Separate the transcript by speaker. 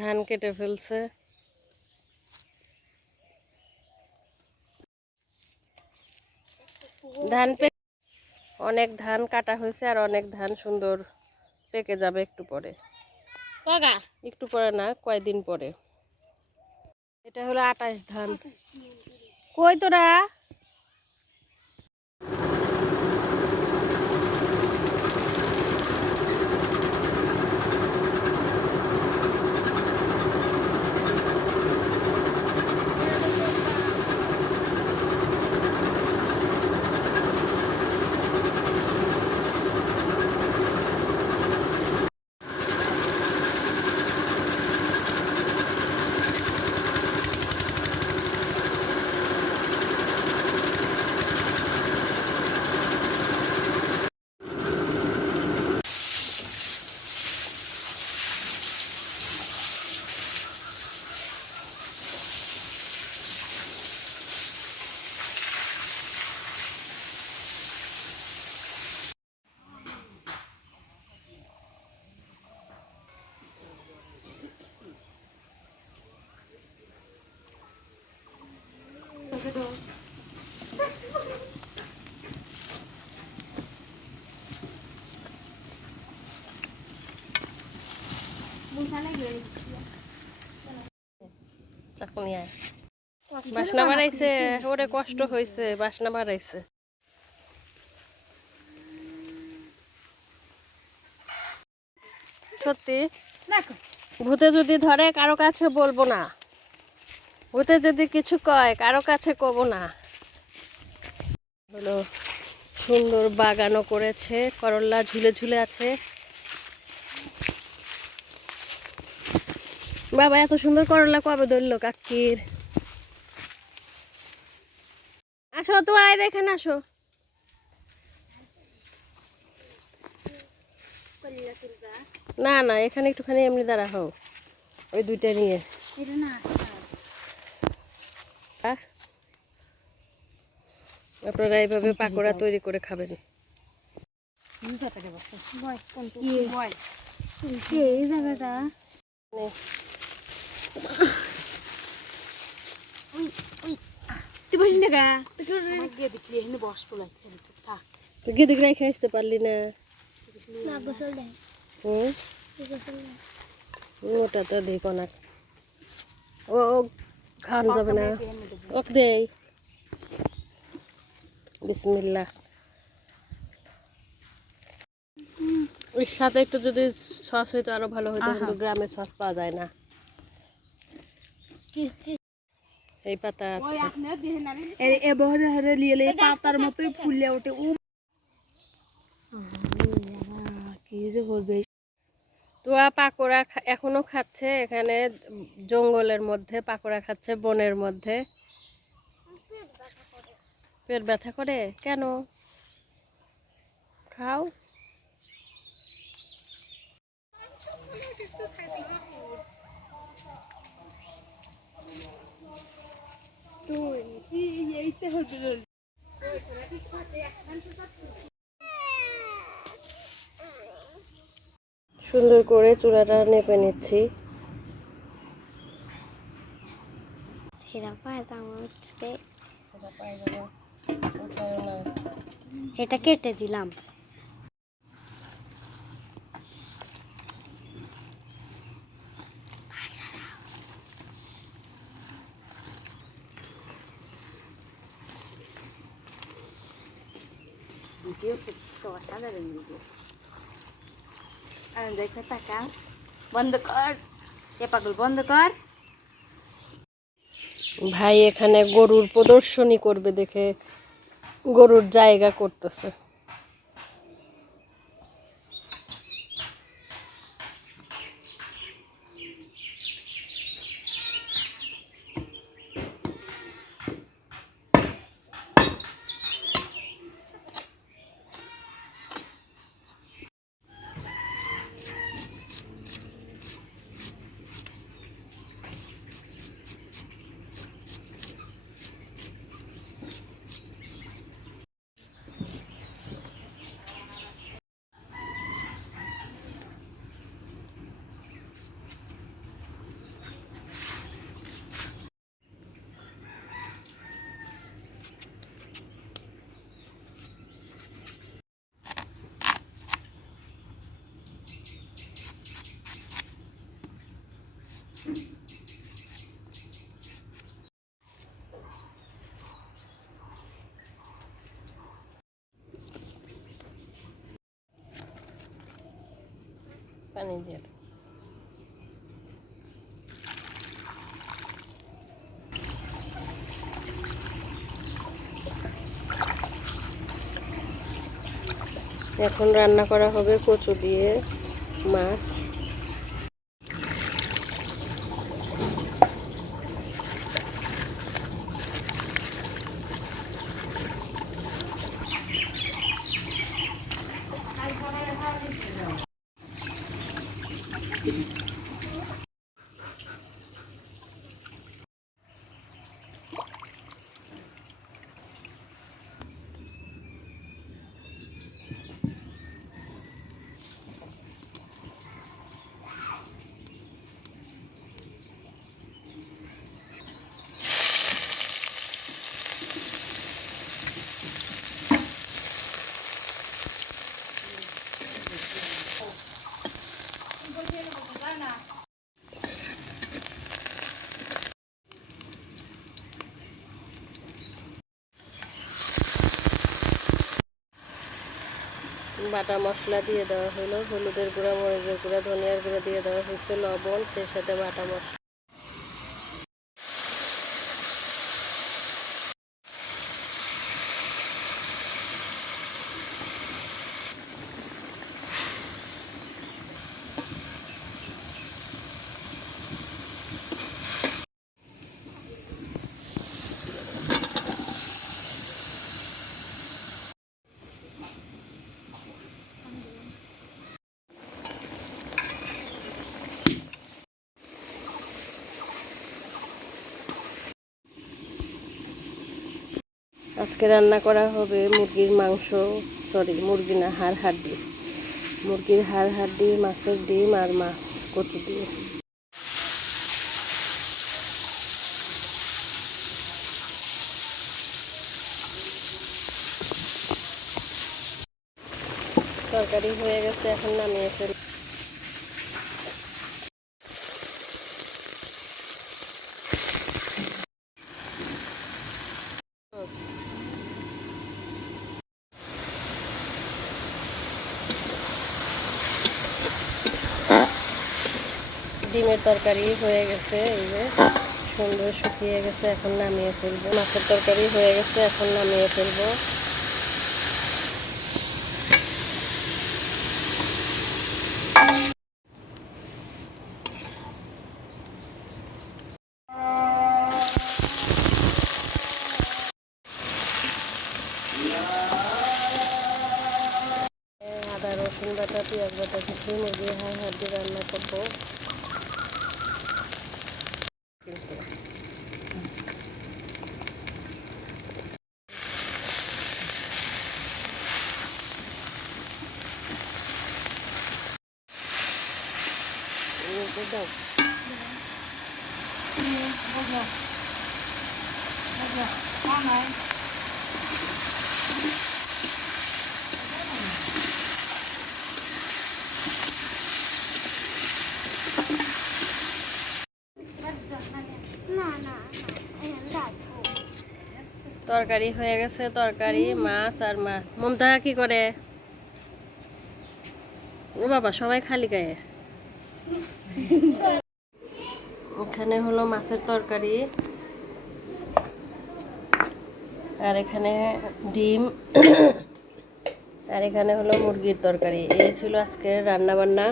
Speaker 1: ধান কেটে ফেলছে। ধান অনেক ধান কাটা হয়েছে আর অনেক ধান সুন্দর পেকে যাবে একটু পরে। একটু পরে না কয়দিন পরে। এটা হলো আটাশ ধান। কই তোরা? বাসনা বাড়াইছে ওরে কষ্ট হয়েছে বাসনা বাড়াইছে সত্যি ভূতে যদি ধরে কারও কাছে বলব না। ভূতে যদি কিছু কয় কারও কাছে কব না। হলো সুন্দর বাগানও করেছে করল্লা ঝুলে ঝুলে আছে। বাবা এত সুন্দর করলা কবে ধরলো কাকির? আসো তো আয় দেখেন আসো। না না এখানে একটুখানি এমনি দাঁড়া হও ওই দুইটা নিয়ে। আহ, আপনারা এইভাবে পাকোড়া তৈরি করে খাবেন। আসতে পারলি না।
Speaker 2: দেয়
Speaker 1: ওটা তো দেখো ও, খাওয়ানো যাবে না। ওক দেই। বিসমিল্লা সাথে একটু যদি সস হইতো আরও ভালো হতো কিন্তু গ্রামে সস পাওয়া যায় না। এই পাতা আছে।
Speaker 3: পাতার মতোই ফুলে ওঠে। কি যে করবে
Speaker 1: তোয়া পাকোড়া এখনও খাচ্ছে এখানে জঙ্গলের মধ্যে পাকোড়া খাচ্ছে বনের মধ্যে। পেট ব্যথা করে? কেন? খাও। সুন্দর করে চূড়াটা নেপে নিচ্ছি।
Speaker 2: সেরা পায় আমার হচ্ছে এটা কেটে দিলাম। দেখো টাকা বন্ধ কর এ পাগল বন্ধ কর
Speaker 1: ভাই এখানে গরুর প্রদর্শনী করবে দেখে গরুর জায়গা করতেছে। পানি দিয়ে। এখন রান্না করা হবে কচু দিয়ে মাছ বাটা মশলা দিয়ে দেওয়া হলো, হলুদের গুঁড়া, মরিচের গুঁড়া, ধনিয়ার গুঁড়া দিয়ে দেওয়া হয়েছে, লবণ, সেই সাথে বাটা মশলা। আজকে রান্না করা হবে মুরগির মাংস সরি মুরগি না, হাড় হাড্ডি মুরগির হাড় হাড্ডি মাছের ডিম আর মাছ, কচু দিয়ে। তরকারি হয়ে গেছে, এখন নামিয়ে ফেল তরকারি হয়ে গেছে, এই যে সুন্দর শুকিয়ে গেছে, এখন নামিয়ে ফেলব। মাছের তরকারি হয়ে গেছে, এখন নামিয়ে ফেলব। আদা, রসুন বাটা, পেঁয়াজ বাটা, কিছু মুরগি হাড় হাড্ডি রান্না করব। তরকারি হয়ে গেছে, তরকারি, মাছ আর মাছ। মমতা কি করে? ও বাবা, সবাই খালি গায়ে। এখানে হলো মাছের তরকারি। আর এখানে ডিম। আর এখানে হলো মুরগির তরকারি। এই ছিল আজকের রান্না বান্না